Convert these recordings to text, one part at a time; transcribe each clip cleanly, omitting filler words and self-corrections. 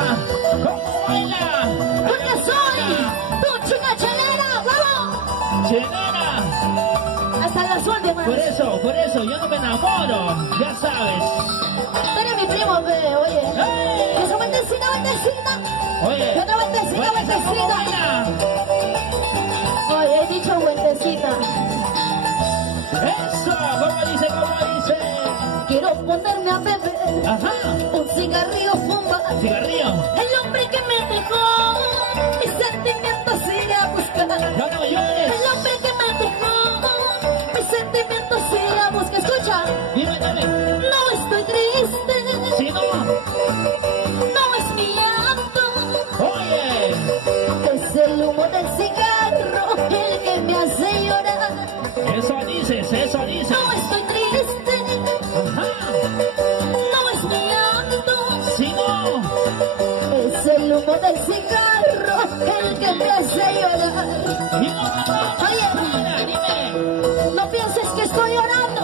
baila? ¿Cómo baila? Porque soy tu chica chelera, vamos. Chelera. Hasta las últimas. Por eso, yo no me enamoro. Ya sabes. Tú eres mi primo, bebé, oye. ¡Ey! Esa vueltecita, vueltecita. Oye. Y otra vueltecita, ¿Cómo vueltecita. baila? Oye, he dicho vueltecita. Eso, ¿cómo dice? Quiero ponerme a beber Ajá. un cigarrillo fumar. Cigarrillo. El hombre que me dejó, mis sentimientos iré a buscar. No llores. El hombre que me dejó, mis sentimientos iré a buscar. Escucha, Dime. no estoy triste, Si no. no es mi llanto, Oye. es el humo del cigarro el que me hace llorar. Eso dices. No estoy triste, Ajá. no es mi llanto, Si no. es el humo del cigarro el que me hace llorar. Oye, Dime. no pienses que estoy llorando,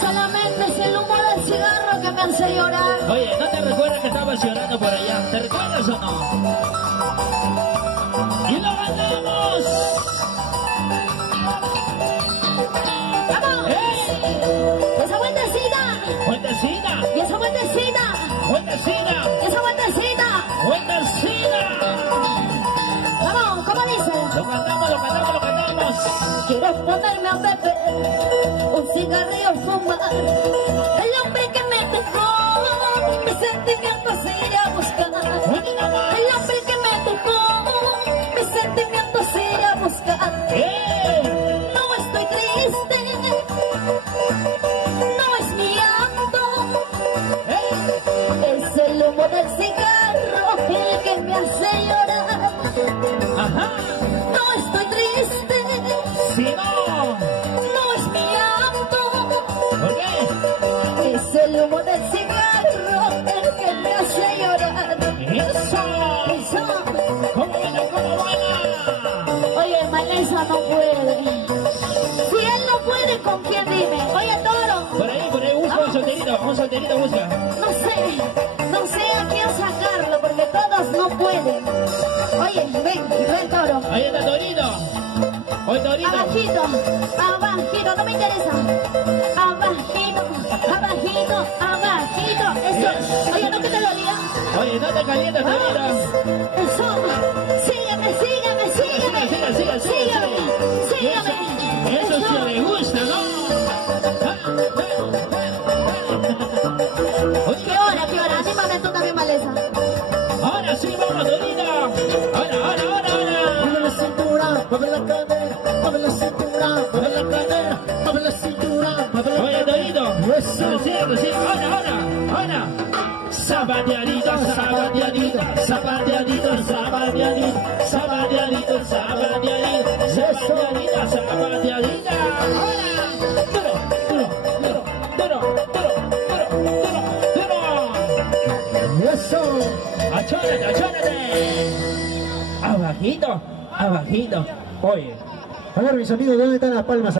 solamente es el humo del cigarro que me hace llorar. Oye, ¿no te recuerdas que estabas llorando por allá? ¿Te recuerdas o no? ¡Y lo ganamos! ¡Vamos! Esa vueltecita, ¡Vueltecita! y esa vueltecita, ¡Vueltecita! y esa vueltecita. ¡Vueltecita! Vamos, ¿cómo dice? Lo cantamos. Quiero ponerme a beber un cigarrillo fumar. El hombre que me dejó, mis sentimientos iré a buscar. El hombre que me dejó, mis sentimientos iré a buscar. ¡Eh! No estoy triste, no es mi llanto, es el humo del cigarro el que me hace llorar. ¡Ajá! No estoy triste, ¡Si no! no es mi llanto, ¿Por qué? es el humo del cigarro el que me hace llorar. ¡Eso! Eso. ¿Cómo baila? Oye, Maleza no puede. Si él no puede, ¿con quién dime? Oye, Toro, Por ahí, busca un solterito, busca. no sé a quién sacarlo porque todos no pueden. Oye, ven, Toro. Ahí está Torito. Oye, Torito. Abajito, no me interesa. Abajito, eso. Oye, no que te lo diga. Oye, no te calientes, Torito. Eso. Sígueme. Eso sí le gusta, ¿no? ¿Qué hora? Anímame tú también, Maleza. Ahora sí, vamos, Torito. Ahora. Mueve la cintura, mueve la cadera, mueve la cintura, mueve la cadera, mueve la cintura, mueve la Oye, Torito. Eso. Recién. Ahora. Sabateadito. Duro. Eso. Achórate. Abajito. Oye. A ver, mis amigos, ¿dónde están las palmas?